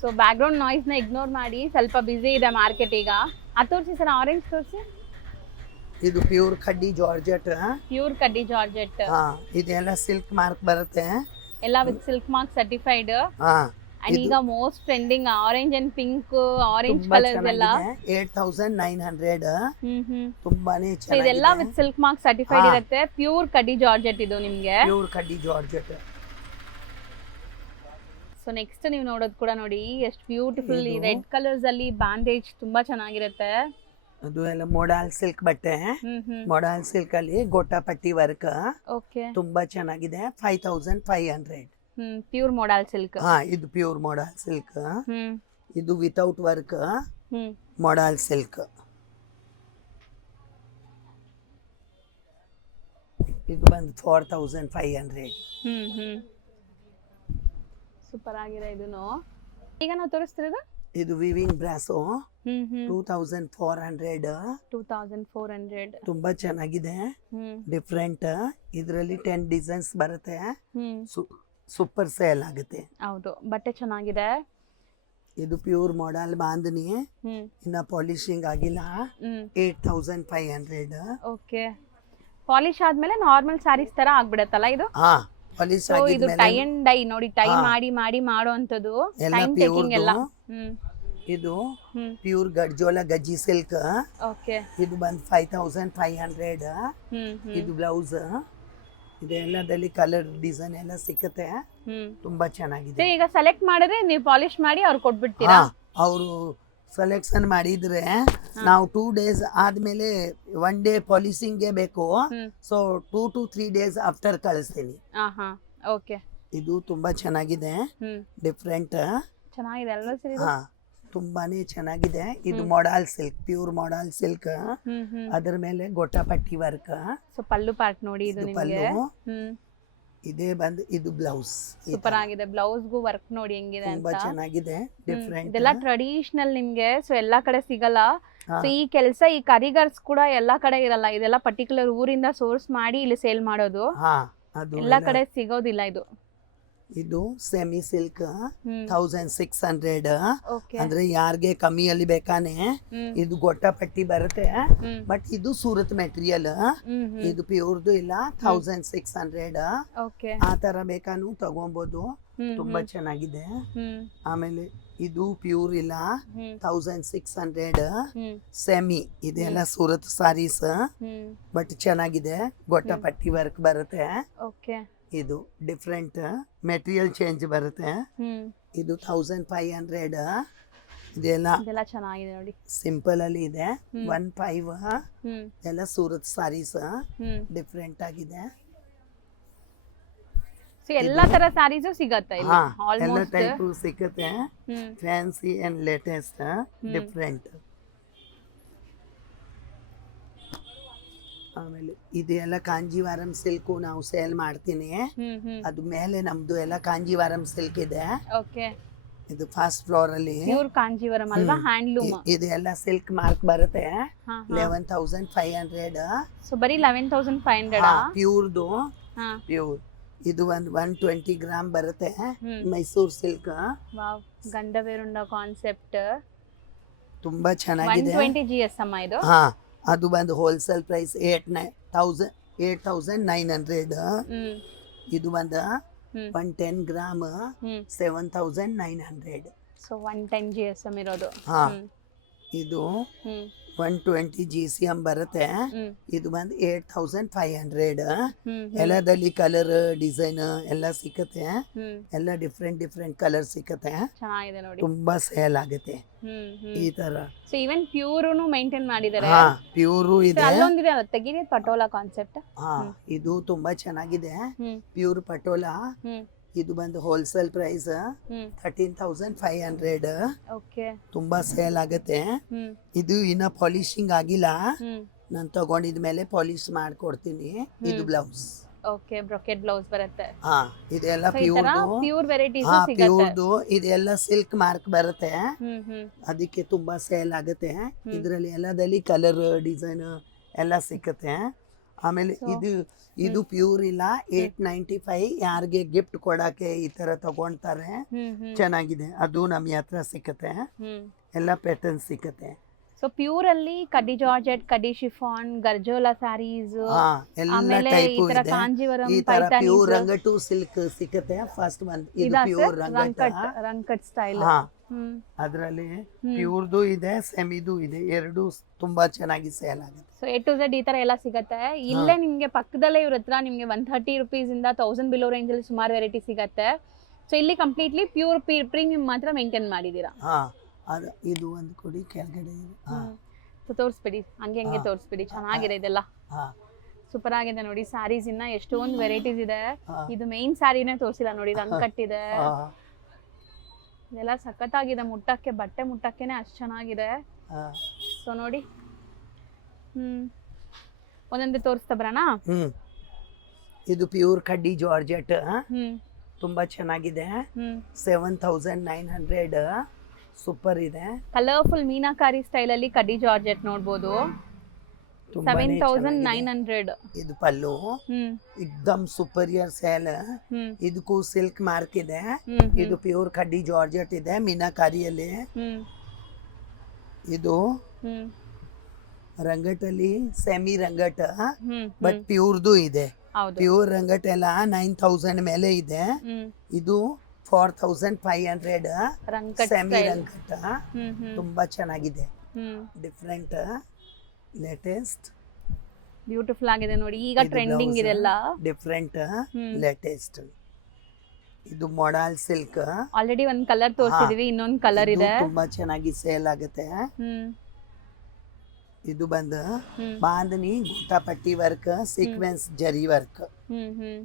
ಸೊ ಬ್ಯಾಕ್ ಗ್ರೌಂಡ್ ನಾಯ್ಸ್ ನ ಇಗ್ನೋರ್ ಮಾಡಿ, ಸ್ವಲ್ಪ ಬಿಸಿ ಇದೆ ಮಾರ್ಕೆಟ್ ಈಗ. ಅದು ತೋರಿಸಿ ಸರ್, ಆರೆಂಜ್ ತೋರಿಸಿ. ಇದು ಪ್ಯೂರ್ ಕಡ್ಡಿ ಜಾರ್ಜೆಟ್. ಇದೆಲ್ಲ ಸಿಲ್ಕ್ ಮಾರ್ಕ್ ಬರುತ್ತೆ. ಎಲ್ಲ with silk mark certified. And ಈಗ most trending orange and pink, orange colours ಎಲ್ಲ 8900. ತುಂಬಾನೇ ಚೆನ್ನಾಗಿದೆ. ಇದೆಲ್ಲ ವಿತ್ ಸಿಲ್ಕ್ ಮಾರ್ಕ್ ಸರ್ಟಿಫೈಡ್ ಇರುತ್ತೆ. ಪ್ಯೂರ್ ಕಡ್ಡಿ ಜಾರ್ಜೆಟ್ ಇದು ನಿಮ್ಗೆ. ಪ್ಯೂರ್ ಕಡ್ಡಿ ಜಾರ್ಜೆಟ್. ಸೊ ನೆಕ್ಸ್ಟ್ ನೀವು ನೋಡೋದು ಕೂಡ ನೋಡಿ, ಎಷ್ಟು ಬ್ಯೂಟಿಫುಲ್. ಈ ರೆಡ್ ಕಲರ್ಸ್ ಅಲ್ಲಿ ಬಾಂದೇಜ್ ತುಂಬಾ ಚೆನ್ನಾಗಿರುತ್ತೆ. ಅದು ಎಲ್ಲ ಮೊಡಾಲ್ ಸಿಲ್ಕ್ ಬಟ್ಟೆ. ಮೊಡಾಲ್ ಸಿಲ್ಕ್ ಅಲ್ಲಿ ಗೋಟಾಪಟ್ಟಿ ವರ್ಕ್. ಓಕೆ, ತುಂಬಾ ಚೆನ್ನಾಗಿದೆ. 5500. Pure modal silk. ಇದು ಪ್ಯೂರ್ ಮೊಡಾಲ್ ಸಿಲ್ಕ್. ಇದು ವಿತೌಟ್ ವರ್ಕ್ ಮೊಡಾಲ್ ಸಿಲ್ಕ್. ಇದು ಬಂದು 4500. ಸೂಪರ್ ಆಗಿದೆ ಇದನ್ನು. ಈಗ ನಾವು ತೋರಿಸ್ತಿರೋದು ಇದು ವಿವಿಂಗ್ ಬ್ರಾಸೋ 2400. ತುಂಬಾ ಚೆನ್ನಾಗಿದೆ, ಡಿಫ್ರೆಂಟ್. ಇದರಲ್ಲಿ 10 ಡಿಸೈನ್ಸ್ ಬರುತ್ತೆ. ಸೂಪರ್ ಸೇಲ್ ಆಗುತ್ತೆ. ಹೌದು, ಬಟ್ಟೆ ಚೆನ್ನಾಗಿದೆ. ಇದು ಪ್ಯೂರ್ ಮಾಡೆಲ್ ಬಾಂಧನಿ, ಇನ್ನ ಪಾಲಿಶಿಂಗ್ ಆಗಿಲ್ಲ. 8500. ಓಕೆ, ಪಾಲಿಶ್ ಆದ್ಮೇಲೆ ನಾರ್ಮಲ್ ಸ್ಯಾರೀಸ್ ತರ ಆಗ್ಬಿಡತ್ತಲ್ಲ ಇದು? ಪಾಲಿಶ್ ಇದು ಟೈ ಅಂಡ್ ಡೈ ನೋಡಿ, ಟೈ ಮಾಡಿ ಮಾಡಿ ಮಾಡುವಂತದ್ದು. ಟೈಮ್ ಟೇಕಿಂಗ್ ಎಲ್ಲ. ಇದು ಪ್ಯೂರ್ ಗಡ್ಜೋಲ ಗಜ್ಜಿ ಸಿಲ್ಕ್. ಓಕೆ, ಇದು ಬಂದು 5500. ಇದು ಬ್ಲೌಸ್. ಇದೆಲ್ಲದಲ್ಲಿ ಕಲರ್ ಡಿಸೈನ್ ಎಲ್ಲ ಸಿಕ್ಕತ್ತೆ. ತುಂಬಾ ಚೆನ್ನಾಗಿದೆ. ಈಗ ಸೆಲೆಕ್ಟ್ ಮಾಡಿದ್ರೆ ನೀವು ಪಾಲಿಶ್ ಮಾಡಿ ಅವ್ರು ಕೊಟ್ಬಿಡ್ತೀರಾ? ಅವರು ಸೆಲೆಕ್ಷನ್ ಮಾಡಿದ್ರೆ ನಾವು 2 days ಆದ್ಮೇಲೆ 1 day ಪಾಲಿಶಿಂಗ್ಗೆ ಬೇಕು. ಸೊ 2 to 3 days ಆಫ್ಟರ್ ಕಳಿಸ್ತೀನಿ. ಓಕೆ, ಇದು ತುಂಬಾ ಚೆನ್ನಾಗಿದೆ, ಡಿಫ್ರೆಂಟ್. ಚೆನ್ನಾಗಿದೆ ಅಲ್ವಾ ಸರ್? ತುಂಬಾನೇ ಚೆನ್ನಾಗಿದೆ. ಇದು model silk, pure model silk. ಅದರ ಮೇಲೆ ಗೋಟಾಪಟ್ಟಿ ವರ್ಕ್. ಸೊ ಪಲ್ಲು ಪಾರ್ಟ್ ನೋಡಿ, ಇದು ನಿಮಗೆ ಇದೇ ಬಂದು ಇದು ಬ್ಲೌಸ್. ಸೂಪರ್ ಆಗಿದೆ. ಬ್ಲೌಸ್ ಗೂ ವರ್ಕ್ ನೋಡಿ ಹೆಂಗಿದೆ ಅಂತ. ತುಂಬಾ ಚೆನ್ನಾಗಿದೆ, ಡಿಫರೆಂಟ್. ಇದೆಲ್ಲ ಟ್ರೆಡಿಷನಲ್ ನಿಮ್ಗೆ, ಸೊ ಎಲ್ಲಾ ಕಡೆ ಸಿಗಲ್ಲ. ಸೊ ಈ ಕೆಲಸ, ಈ ಕಾರಿಗರ್ಸ್ ಕೂಡ ಎಲ್ಲಾ ಕಡೆ ಇರಲ್ಲ. ಇದೆಲ್ಲ ಪರ್ಟಿಕ್ಯುಲರ್ ಊರಿಂದ ಸೋರ್ಸ್ ಮಾಡಿ ಇಲ್ಲಿ ಸೇಲ್ ಮಾಡೋದು. ಎಲ್ಲಾ ಕಡೆ ಸಿಗೋದಿಲ್ಲ ಇದು. ಇದು ಸೆಮಿ ಸಿಲ್ಕ್ 1600. ಅಂದ್ರೆ ಯಾರಿಗೆ ಕಮ್ಮಿಯಲ್ಲಿ ಬೇಕಾನೆ ಇದು ಗೊಟ್ಟಪಟ್ಟಿ ಬರುತ್ತೆ. ಬಟ್ ಇದು ಸೂರತ್ ಮೆಟೀರಿಯಲ್. ಇದು ಪ್ಯೂರ್ದು ಇಲ್ಲ. 1600. ಆ ತರ ಬೇಕಾನು ತಗೊಬಹುದು. ತುಂಬಾ ಚೆನ್ನಾಗಿದೆ. ಆಮೇಲೆ ಇದು ಪ್ಯೂರ್ ಇಲ್ಲ, ಹ್ಮ್ 1600 ಹ್ಮ್ ಸೆಮಿ. ಇದೆಲ್ಲ ಸೂರತ್ ಸಾರೀಸ್, ಹ್ಮ್ ಬಟ್ ಚೆನ್ನಾಗಿದೆ. ಗೊಟ್ಟ ಪಟ್ಟಿ ವರ್ಕ್ ಬರುತ್ತೆ. ಓಕೆ ಇದು ಡಿಫ್ರೆಂಟ್ ಮೆಟೀರಿಯಲ್ ಚೇಂಜ್ ಬರುತ್ತೆ. ಹ್ಮ್ ಇದು 1500. ಇದೆಲ್ಲ ಇದೆಲ್ಲ ಚೆನ್ನಾಗಿದೆ ನೋಡಿ. ಸಿಂಪಲ್ ಅಲ್ಲಿ ಇದೆ. 15 ಹ್ಮ್ ಎಲ್ಲ ಸೂರತ್ ಸಾರೀಸ್ ಹ್ಮ್ ಡಿಫ್ರೆಂಟ್ ಆಗಿದೆ. ಸೊ ಎಲ್ಲಾ ತರ ಸ್ಯಾರೀಸು ಸಿಗತ್ತೆ ಇಲ್ಲಿ ಹಾ ಎಲ್ಲ ಆಲ್ಮೋಸ್ಟ್. ಟೈಪ್ ಸಿಕ್ಕತ್ತೆ. ಹ್ಮ್ ಫ್ಯಾನ್ಸಿ ಅಂಡ್ ಲೇಟೆಸ್ಟ್ ಡಿಫ್ರೆಂಟ್. ಆಮೇಲೆ ಇದೆಲ್ಲ ಕಾಂಜೀವರಂ ಸಿಲ್ಕು ನಾವು ಸೇಲ್ ಮಾಡ್ತೀನಿ. ಹ್ಮ್ ಹ್ಮ್ ಅದು ಮೇಲೆ ನಮ್ದು ಎಲ್ಲ ಕಾಂಜೀವರಂ ಸಿಲ್ಕ್ ಇದೆ. ಓಕೆ ಇದು ಫಸ್ಟ್ ಫ್ಲೋರ್ ಅಲ್ಲಿ ಪ್ಯೂರ್ ಕಾಂಜೀವರಂ ಅಲ್ವಾ, ಹ್ಯಾಂಡ್ಲೂಮ್. ಇದೆಲ್ಲ ಸಿಲ್ಕ್ ಮಾರ್ಕ್ ಬರುತ್ತೆ. ಹಾ 11500 ಸೊ ಬರೀ 11500 ಪ್ಯೂರ್ದು. ಹಾ ಪ್ಯೂರ್ ಇದು 120 ಗ್ರಾಮ್ ಬರುತ್ತೆ. ಹ್ಮ್. Mysore silk wow, Gandaberunda concept. ತುಂಬಾ ಚೆನ್ನಾಗಿದೆ. 120 GS ಅಮ್ಮ ಇದು. ಹಾ ಅದು ಬಂದು ಹೋಲ್ಸೇಲ್ ಪ್ರೈಸ್ 8900. ಹ್ಮ್ ಇದು ಬಂದು ಹ್ಮ್ 110 ಗ್ರಾಮ್ ಹ್ಮ್ 7900. ಸೊ 110 GSM ಇರೋದು. ಹಾ ಹ್ಮ್ ಇದು ಹ್ಮ್ 120 GCM ಬರುತ್ತೆ. ಹ್ಮ್ ಇದು ಬಂದು 8500. ಹ್ಮ್ ಎಲ್ಲದಲ್ಲಿ ಕಲರ್ ಡಿಸೈನ್ ಎಲ್ಲ ಸಿಕ್ಕತ್ತೆ. ಹ್ಮ್ ಎಲ್ಲ ಡಿಫ್ರೆಂಟ್ ಕಲರ್ ಸಿಕ್ಕತ್ತೆ. ಚೆನ್ನಾಗಿದೆ ನೋಡಿ. ತುಂಬಾ ಸೇಲ್ ಆಗುತ್ತೆ ಹ್ಮ್ ಹ್ಮ್ ಈ ತರ. ಸೊ ಈವನ್ ಪ್ಯೂರ್ನು ಮೇಂಟೈನ್ ಮಾಡಿದ್ದಾರೆ. ಹಾ ಪ್ಯೂರು So ಇದೆ. ಅಲ್ಲೊಂದಿದೆ ಅಲ್ಲ, ತೆಗೀರಿ ಪಟೋಲಾ ಕಾನ್ಸೆಪ್ಟ್. ಹಾ ಇದು ತುಂಬಾ ಚೆನ್ನಾಗಿದೆ. ಹ್ಮ್ ಪ್ಯೂರ್ ಪಟೋಲಾ. ಹ್ಮ್ ಇದು ಬಂದು ಹೋಲ್ಸೇಲ್ ಪ್ರೈಸ್ ಹ್ಮ್ 13500. ಓಕೆ ತುಂಬಾ ಸೇಲ್ ಆಗುತ್ತೆ. ಹ್ಮ್ ಇದು ಇನ್ನ ಪಾಲಿಶಿಂಗ್ ಆಗಿಲ್ಲ. ಹ್ಮ್ ನಾನು ತಗೊಂಡಿದ್ಮೇಲೆ ಪಾಲಿಶ್ ಮಾಡ್ಕೊಡ್ತೀನಿ. ಇದು ಬ್ಲೌಸ್. ಓಕೆ ಬ್ರೊಕೆಟ್ ಬ್ಲೌಸ್ ಬರುತ್ತೆ. ಹಾ ಇದೆಲ್ಲ So ಈ ತರ ಪ್ಯೂರ್ದು. ಪ್ಯೂರ್ ವೆರೈಟೀಸ್ ಹಾ ಸಿಗತ್ತೆ. ಪ್ಯೂರ್ದು. ಇದೆಲ್ಲ ಸಿಲ್ಕ್ ಮಾರ್ಕ್ ಬರುತ್ತೆ. ಹ್ಮ್ ಹ್ಮ್ ಅದಕ್ಕೆ ತುಂಬಾ ಸೇಲ್ ಆಗುತ್ತೆ. ಇದರಲ್ಲಿ ಎಲ್ಲದಲ್ಲಿ ಕಲರ್ ಡಿಸೈನ್ ಎಲ್ಲ ಸಿಕ್ಕತ್ತೆ. ಆಮೇಲೆ ಇದು ಪ್ಯೂರ್ ಇಲ್ಲ. 895 ಯಾರಿಗೆ ಗಿಫ್ಟ್ ಕೊಡಕ್ಕೆ ಈ ತರ ತಗೊಂತಾರೆ. ಹ್ಮ್ ಹ್ಮ್ ಚೆನ್ನಾಗಿದೆ. ಅದು ನಮ್ಮ ಹತ್ರ ಸಿಕ್ಕತ್ತೆ. ಹ್ಮ್ ಎಲ್ಲ ಪ್ಯಾಟರ್ನ್ ಸಿಕ್ಕತ್ತೆ. ಸೊ ಪ್ಯೂರ್ ಅಲ್ಲಿ ಕಡ್ಡಿ ಜಾರ್ಜೆಟ್, ಕಡ್ಡಿ ಶಿಫಾನ್, ಗರ್ಜೋಲಾ ಸ್ಯಾರೀಸ್, ಹಾ ಎಲ್ಲ ಆಮೇಲೆ ಈ ಟೈಪ್ ತರ ಇದೆ. ಕಾಂಜೀವರಂ, ಈ ತರ ಪೈತಾನೀಸ್, ಪ್ಯೂರ್ ರಂಗಟು ಸಿಲ್ಕ್ ಸಿಕ್ಕತ್ತೆ. ಫಸ್ಟ್ ಒನ್ ಇದು ಇದಾ ಪ್ಯೂರ್ ಸರ್ ರಂಗಟ. ರಂಕಟ್ ಸ್ಟೈಲ್. ಹಾ ಹ್ಮ್ ಅದ್ರಲ್ಲಿ ಪ್ಯೂರ್ದು ಇದೆ, ಸೆಮಿದು ಇದೆ. ಎರಡು ತುಂಬಾ ಚೆನ್ನಾಗಿ ಸೇಲ್ ಆಗುತ್ತೆ. ಸೊ A to Z ಈ ತರ ಎಲ್ಲ ಸಿಗತ್ತೆ ಇಲ್ಲೇ. ನಿಮ್ಗೆ ಪಕ್ಕದಲ್ಲೇ ಇವ್ರ ಹತ್ರ ನಿಮ್ಗೆ 130 rupees ಇಂದ 1000 ಬಿಲೋ ರೇಂಜ್ ಅಲ್ಲಿ ಸುಮಾರು ವೆರೈಟಿ ಸಿಗತ್ತೆ. ಸೊ ಇಲ್ಲಿ ಕಂಪ್ಲೀಟ್ಲಿ ಪ್ಯೂರ್ ಪ್ರೀಮಿಯಂ ಮಾತ್ರ ಮೇಂಟೈನ್ ಮಾಡಿದೀರಾ. ಹಾ ಅದು ಇದು ಒಂದು ಕೊಡಿ ಕೆಳಗಡೆ ಇದೆ. ಹಾ ಸೊ ತೋರಿಸ್ಬಿಡಿ, ಹಂಗೆ ತೋರಿಸ್ಬಿಡಿ. ಚೆನ್ನಾಗಿದೆ ಇದೆಲ್ಲ, ಹಾ ಸೂಪರ್ ಆಗಿದೆ ನೋಡಿ. ಸ್ಯಾರೀಸ್ ಇನ್ನ ಎಷ್ಟೊಂದು ವೆರೈಟೀಸ್ ಇದೆ. ಹಾ. ಇದು ಮೇನ್ ಸ್ಯಾರಿನೇ ತೋರಿಸಿಲ್ಲ ನೋಡಿ, ರಂಕಟ್ ಇದೆ. ಹಾ ಇದೆಲ್ಲ ಸಖತ್ತಾಗಿದೆ. ಮುಟ್ಟಕ್ಕೆ ಬಟ್ಟೆ ಮುಟ್ಟಕ್ಕೆನೆ ಅಷ್ಟು ಚೆನ್ನಾಗಿದೆ. ಹಾ ಸೊ ನೋಡಿ, ಒಂದೊಂದೇ ತೋರಿಸ್ತಾ ಬರೋಣ. ಇದು ಪ್ಯೂರ್ ಕಡ್ಡಿ ಜಾರ್ಜೆಟ್. ಹ್ಮ್ ತುಂಬಾ ಚೆನ್ನಾಗಿದೆ. ಹ್ಮ್ 7900. ಸೂಪರ್ ಇದೆ. ಕಲರ್ಫುಲ್ ಮೀನಾಕಾರಿ ಸ್ಟೈಲ್ ಅಲ್ಲಿ ಕಡ್ಡಿ ಜಾರ್ಜೆಟ್ ನೋಡ್ಬೋದು. ತುಂಬಾನೇ ಚೆನ್ನಾಗಿದೆ. 7900. ಇದು ಪಲ್ಲು ಹ್ಮ್ ಎಕ್ದಮ್ ಸುಪೀರಿಯರ್ ಸೇಲ್. ಹ್ಮ್ ಇದಕ್ಕೂ ಸಿಲ್ಕ್ ಮಾರ್ಕ್ ಇದೆ. ಹ್ಮ್ ಇದು ಪ್ಯೂರ್ ಕಡ್ಡಿ ಜಾರ್ಜೆಟ್ ಇದೆ ಮೀನಾಕಾರಿಯಲ್ಲಿ. ಹ್ಮ್ ಇದು ಹ್ಮ್ ರಂಗಟಲ್ಲಿ ಸೆಮಿ ರಂಗಟ, ಹ್ಮ್ ಬಟ್ ಪ್ಯೂರ್ದು ಇದೆ. ಹೌದು. ಪ್ಯೂರ್ ರಂಗಟ್ ಎಲ್ಲ 9000 ಮೇಲೆ ಇದೆ. ಹ್ಮ್ ಇದು 4500 ರಂಕಟ್ ಸೆಮಿ ಸ್ಟೈಲ್. ರಂಗಟ. ಹ್ಮ್ ಹ್ಮ್ ತುಂಬಾ ಚೆನ್ನಾಗಿದೆ. ಹ್ಮ್ ಡಿಫ್ರೆಂಟ್ ಲೇಟೆಸ್ಟ್ ಬ್ಯೂಟಿಫುಲ್ ಆಗಿದೆ ನೋಡಿ. ಈಗ ಟ್ರೆಂಡಿಂಗ್ ಇದೆಲ್ಲ. ಡಿಫ್ರೆಂಟ್ ಹ್ಮ್. ಲೇಟೆಸ್ಟ್. ಇದು ಮೊಡಾಲ್ ಸಿಲ್ಕ್. ಆಲ್ರೆಡಿ ಒಂದ್ ಕಲರ್ ತೋರಿಸಿದೀವಿ, ಇನ್ನೊಂದ್ ಕಲರ್ ಇದೆ. ತುಂಬಾ ಚೆನ್ನಾಗಿ ಸೇಲ್ ಆಗುತ್ತೆ. ಹ್ಮ್ ಇದು ಬಂದು ಹ್ಮ್ ಬಾಂಧನಿ ಗುಟ್ಟಾಪಟ್ಟಿ ವರ್ಕ್, ಸೀಕ್ವೆನ್ಸ್ ಜರಿ ವರ್ಕ್. ಹ್ಮ್ ಹ್ಮ್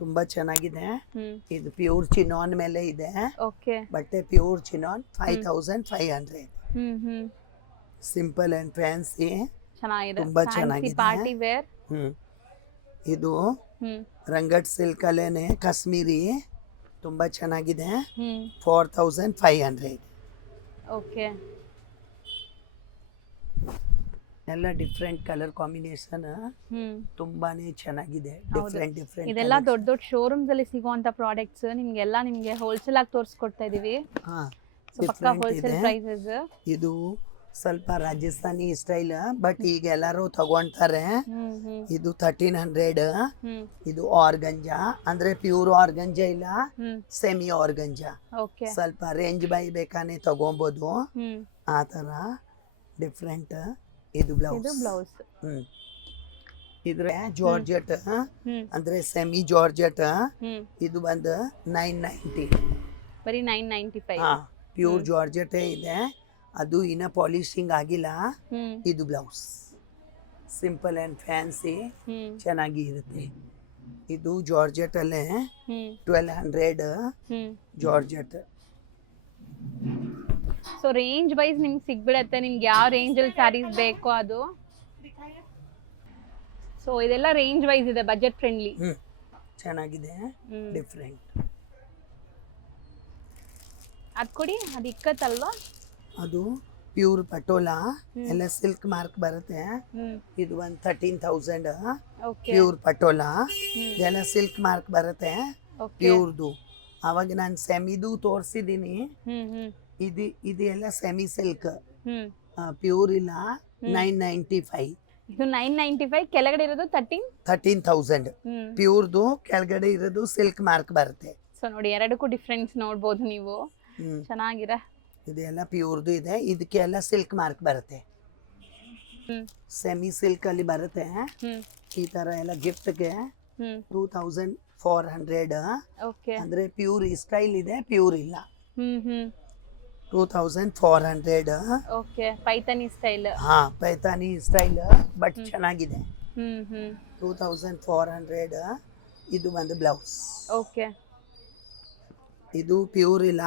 ತುಂಬಾ ಚೆನ್ನಾಗಿದೆ. ಹ್ಮ್ ಇದು ಪ್ಯೂರ್ ಚಿನಾನ್ ಮೇಲೆ ಇದೆ. ಓಕೆ. ಬಟ್ಟೆ pure chinon 5500. Hmm hmm simple and fancy. ಚೆನ್ನಾಗಿದೆ. ತುಂಬಾ ಚೆನ್ನಾಗಿದೆ. Party wear. ಇದು ಹ್ಮ್ ರಂಗಟ್ ಸಿಲ್ಕ್ ಅಲ್ಲೇನೆ ಕಾಶ್ಮೀರಿ. ತುಂಬಾ ಚೆನ್ನಾಗಿದೆ. ಹ್ಮ್ 4500. ಓಕೆ. ಎಲ್ಲ ಡಿಫ್ರೆಂಟ್ ಕಲರ್ ಕಾಂಬಿನೇಷನ್. ಹ್ಮ್ ತುಂಬಾನೇ ಚೆನ್ನಾಗಿದೆ. ಹೌದು. ಡಿಫ್ರೆಂಟ್ ಇದೆಲ್ಲ ದೊಡ್ಡ ದೊಡ್ಡ ಶೋರೂಮ್ಸ್ ಅಲ್ಲಿ ಸಿಗುವಂತ ಪ್ರಾಡಕ್ಟ್ಸ್ ನಿಮ್ಗೆ ಹೋಲ್ಸೇಲ್ ಆಗಿ ತೋರಿಸ್ಕೊಡ್ತಾ ಇದೀವಿ. ಹಾ ಸೊ ಪಕ್ಕಾ different ಹೋಲ್ಸೇಲ್ ಇದೆ. ಪ್ರೈಸಸ್. ಇದು ಸ್ವಲ್ಪ ರಾಜಸ್ಥಾನಿ ಸ್ಟೈಲ್, ಬಟ್ ಈಗ ಎಲ್ಲರೂ ತಗೊಂತಾರೆ. ಇದು 1300. ಇದು ಆರ್ಗಂಜಾ ಅಂದ್ರೆ ಪ್ಯೂರ್ ಆರ್ಗಂಜಾ ಇಲ್ಲ, ಸೆಮಿ ಆರ್ಗಂಜಾ. ಸ್ವಲ್ಪ ರೇಂಜ್ ಬೈ ಬೇಕಾನೆ ತಗೊಬೋದು, ಆ ತರ ಡಿಫ್ರೆಂಟ್. ಇದು ಬ್ಲೌಸ್. ಇದ್ರೆ ಜಾರ್ಜೆಟ್ ಅಂದ್ರೆ ಸೆಮಿ ಜಾರ್ಜೆಟ್. ಇದು ಬಂದು 990. ಬರೀ 995. ಪ್ಯೂರ್ ಜಾರ್ಜೆಟ್ ಇದೆ, ಅದು ಇನ್ನ ಪಾಲಿಶಿಂಗ್ ಆಗಿಲ್ಲ. ಇದು ಬ್ಲೌಸ್ ಸಿಂಪಲ್ ಅಂಡ್ ಫ್ಯಾನ್ಸಿ, ಚೆನ್ನಾಗಿ ಇರುತ್ತೆ. ಇದು ಜಾರ್ಜೆಟ್ ಅಲ್ಲೇ 1200 ಜಾರ್ಜೆಟ್. ಸೊ ರೇಂಜ್ ವೈಸ್ ನಿಮ್ಗೆ ಸಿಗ್ಬಿಡತ್ತೆ, ನಿಮ್ಗೆ ಯಾವ ರೇಂಜ್ ಅಲ್ಲಿ ಸ್ಯಾರೀಸ್ ಬೇಕೋ ಅದು. ಸೊ ಇದೆಲ್ಲ ರೇಂಜ್ ವೈಸ್ ಇದೆ, ಬಜೆಟ್ ಫ್ರೆಂಡ್ಲಿ. ಚೆನ್ನಾಗಿದೆ, ಡಿಫ್ರೆಂಟ್. ಅದ್ ಕೊಡಿ, ಅದು ಇಕ್ಕತ್ತಲ್ವಾ? ಅದು ಪ್ಯೂರ್ ಪಟೋಲಾ, ಎಲ್ಲ ಸಿಲ್ಕ್ ಮಾರ್ಕ್ ಬರುತ್ತೆ. ಇದು ಒಂದು 13,000 ಪ್ಯೂರ್ ಪಟೋಲಾ, ಇದೆಲ್ಲ ಸಿಲ್ಕ್ ಮಾರ್ಕ್ ಬರುತ್ತೆ ಪ್ಯೂರ್ದು. ಅವಾಗ ನಾನು ಸೆಮಿದು ತೋರಿಸಿದ್ದೀನಿ. ಇದು ಎಲ್ಲ ಸೆಮಿ ಸಿಲ್ಕ್, ಪ್ಯೂರ್ ಇಲ್ಲ. 995. ಇದು 995. ಕೆಳಗಡೆ ಇರೋದು 13,000 ಪ್ಯೂರ್ದು, ಕೆಳಗಡೆ ಇರೋದು ಸಿಲ್ಕ್ ಮಾರ್ಕ್ ಬರುತ್ತೆ. ಸೊ ನೋಡಿ, ಎರಡಕ್ಕೂ ಡಿಫ್ರೆನ್ಸ್ ನೋಡ್ಬೋದು ನೀವು. ಚೆನ್ನಾಗಿದೆ. ಇದೆಲ್ಲ ಪ್ಯೂರ್ದು ಇದೆ, ಇದಕ್ಕೆಲ್ಲ ಸಿಲ್ಕ್ ಮಾರ್ಕ್ ಬರುತ್ತೆ. ಸೆಮಿ ಸಿಲ್ಕ್ ಅಲ್ಲಿ ಬರುತ್ತೆ. ಈ ತರ ಎಲ್ಲ ಗಿಫ್ಟ್ಗೆ 2400. ಅಂದ್ರೆ ಪ್ಯೂರ್ ಸ್ಟೈಲ್ ಇದೆ, ಪ್ಯೂರ್ ಇಲ್ಲ. 2400. Paithani style. Paithani style, but ಚೆನ್ನಾಗಿದೆ. 2400. ಇದು ಒಂದು ಬ್ಲೌಸ್. ಇದು ಪ್ಯೂರ್ ಇಲ್ಲ,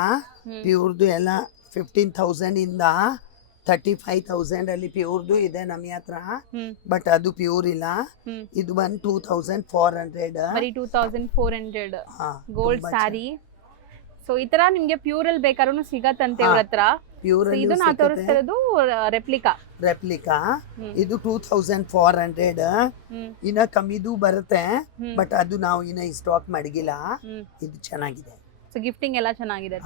ಪ್ಯೂರ್ದು ಎಲ್ಲ 15,000 ಇಂದ 35,000 ಅಲ್ಲಿ ಪ್ಯೂರ್ದು ಇದೆ ನಮ್ಮ ಹತ್ರ, ಬಟ್ ಅದು ಪ್ಯೂರ್ ಇಲ್ಲ. ಇದು ಬಂದು 2400. ಬರೀ 2400 ಗೋಲ್ಡ್ ಸ್ಯಾರಿ. ಸೊ ಈ ತರ ನಿಮ್ಗೆ ಪ್ಯೂರ್ ಅಲ್ಲಿ ಬೇಕಾದ್ರೂ ಸಿಗತ್ತಂತೆ ಇವ್ರ ಹತ್ರ. ಇದು ನಾ ತೋರಿಸ್ತಾ ಇರೋದು ರೆಪ್ಲಿಕಾ. ಇದು 2400. ಇನ್ನ ಕಮ್ಮಿದು ಬರುತ್ತೆ, ಬಟ್ ಅದು ನಾವು ಇನ್ನ ಸ್ಟಾಕ್ ಮಡಗಿಲ್ಲ. ಇದು ಚೆನ್ನಾಗಿದೆ. ಸೊ ಗಿಫ್ಟಿಂಗ್ ಎಲ್ಲ ಚೆನ್ನಾಗಿದೆ.